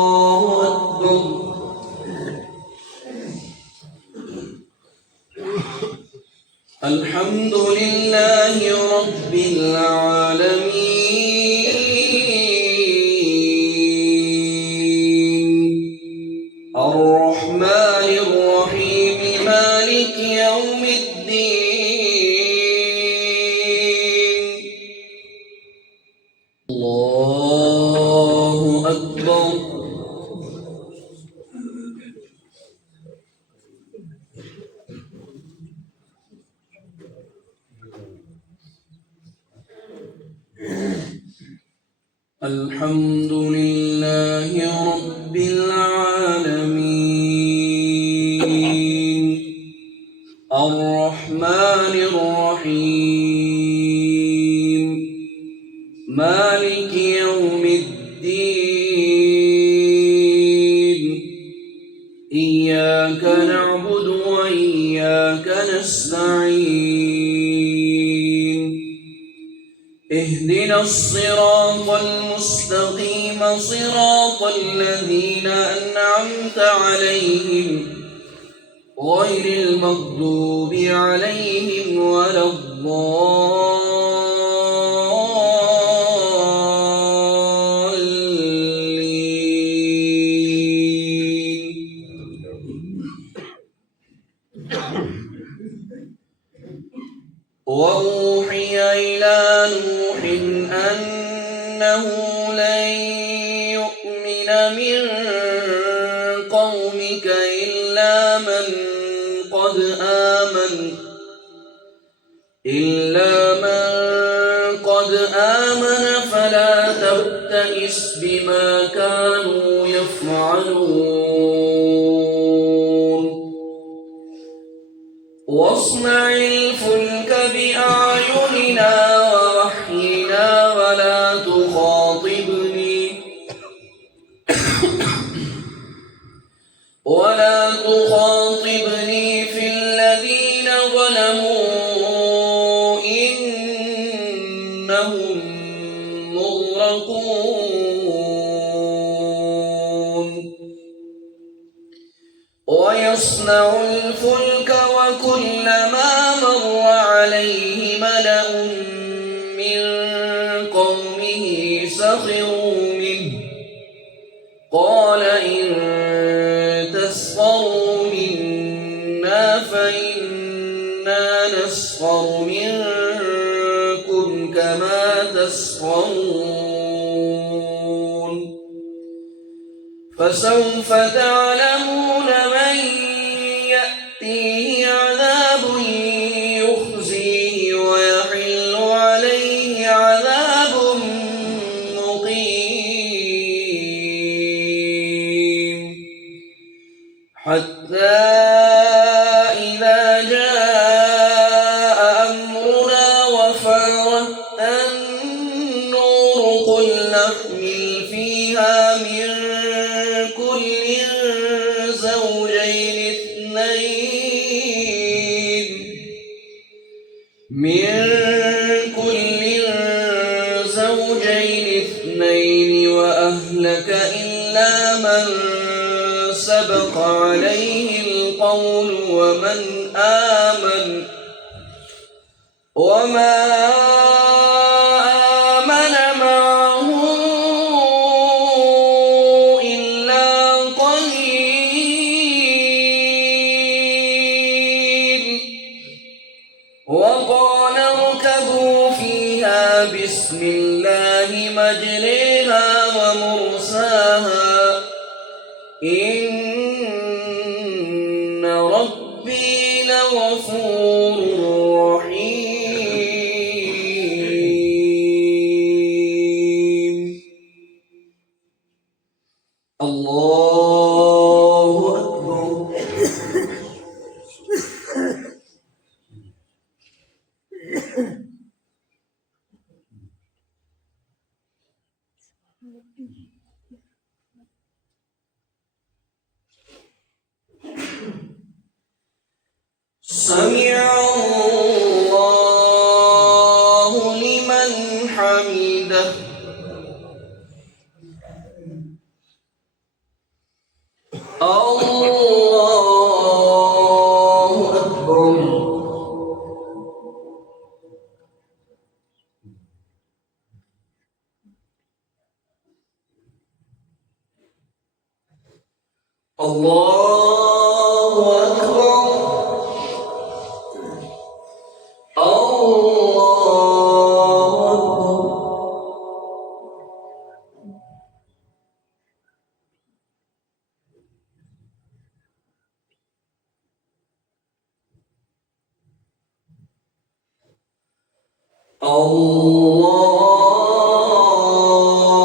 الله أكبر. الحمد لله رب العالمين الرحمن الرحيم مالك يوم الدين. الله أكبر. الحمد لله رب العالمين الرحمن الرحيم مالك يوم الدين. إياك نعبد وإياك نستعين. اهدنا الصراط المستقيم صراط الذين أنعمت عليهم غير المغضوب عليهم ولا الضالين. وأوحي إلى نوح أنه لن يؤمن من قومك إلا من قد آمن فلا تبتئس بما كانوا يفعلون. واصنع الفلك بأعيننا ووحينا ولا تخاطبني في الذين ظلموا إنهم مغرقون. ويصنع الفلك وكلما مر عليه ملأ من قومه سخروا منه قال إن تسخروا منا فإنا نسخر منكم كما تسخرون. فسوف تعلمون من يأتيه عذاب يخزيه ويحل عليه عذاب مقيم. حتى إذا جاء أمرنا وفارت النور قل نحمل فيها من كل زوجين اثنين وأهلك إلا من سبق عليه القول وما آمن معه إلا قليل. وقال اركبوا فيها بسم الله مجريها ومرساها إن ربي لغفور رحيم. الله أكبر. سمع الله لمن حمده الله أكبر الله أكبر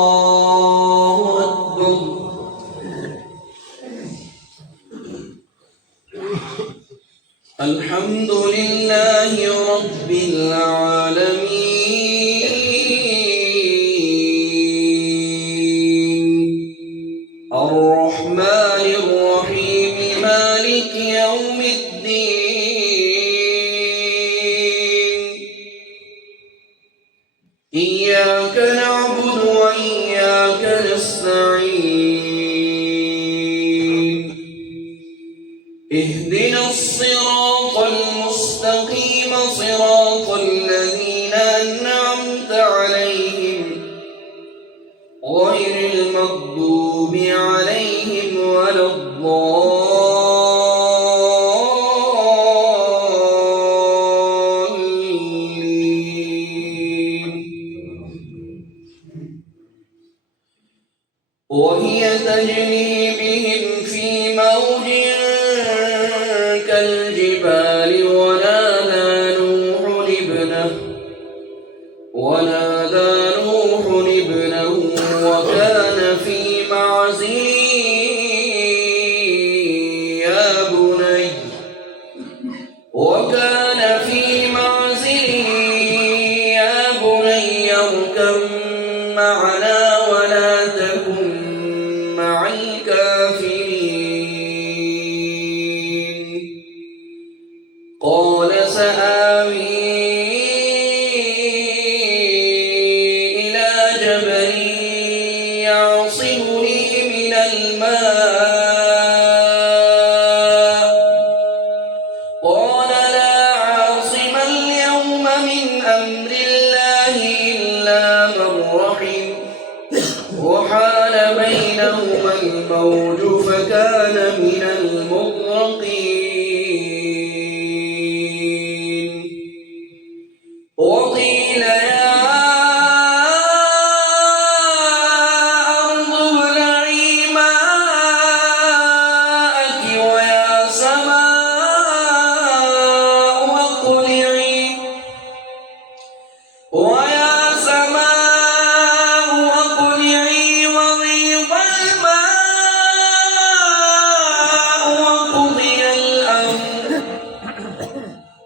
الله أكبر الحمد لله رب العالمين الرحمن الرحيم مالك يوم الدين إياك نعبد وإياك نستعين اهدنا الصراط المستقيم صراط الذين أنعمت عليهم غير المغضوب عليهم ولا الضالين وهي تجري بهم في موج كالجبال ونادى نوح ابنه وكان في معزل يا بني اركب معنا ولا تكن مع الكافرين قال سآوي إلى جبل يعصمني من الماء قال لا عاصم اليوم من أمر الله إلا من رحم وحال بينهما الموج فكان من المغرقين وقيل يا أرض ابلعي ماءك ويا سماء أقلعي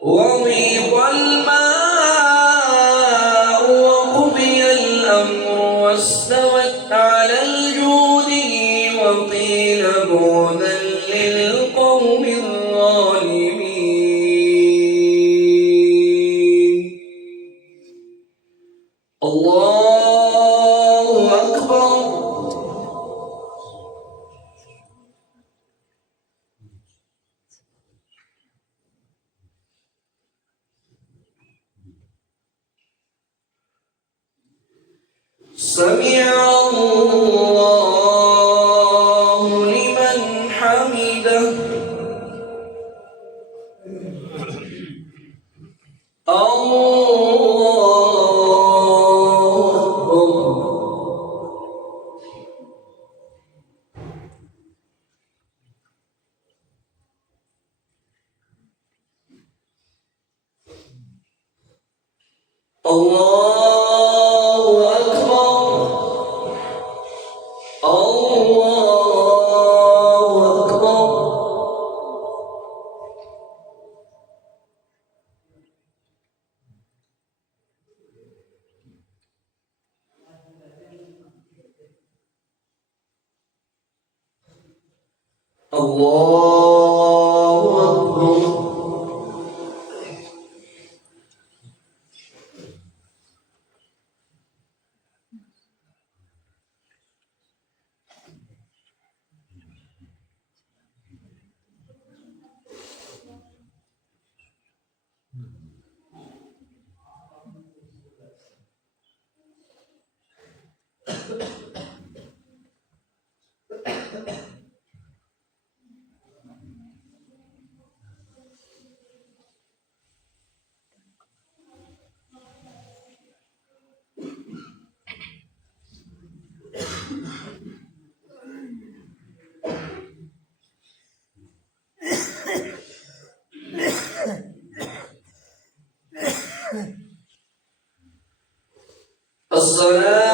وغيض الماء وقضي الأمر واستوت على الجودي وقيل بعدا للقوم الظالمين الله أكبر سمع الله لمن حمده الله أكبر الله أكبر الله أكبر الصلاة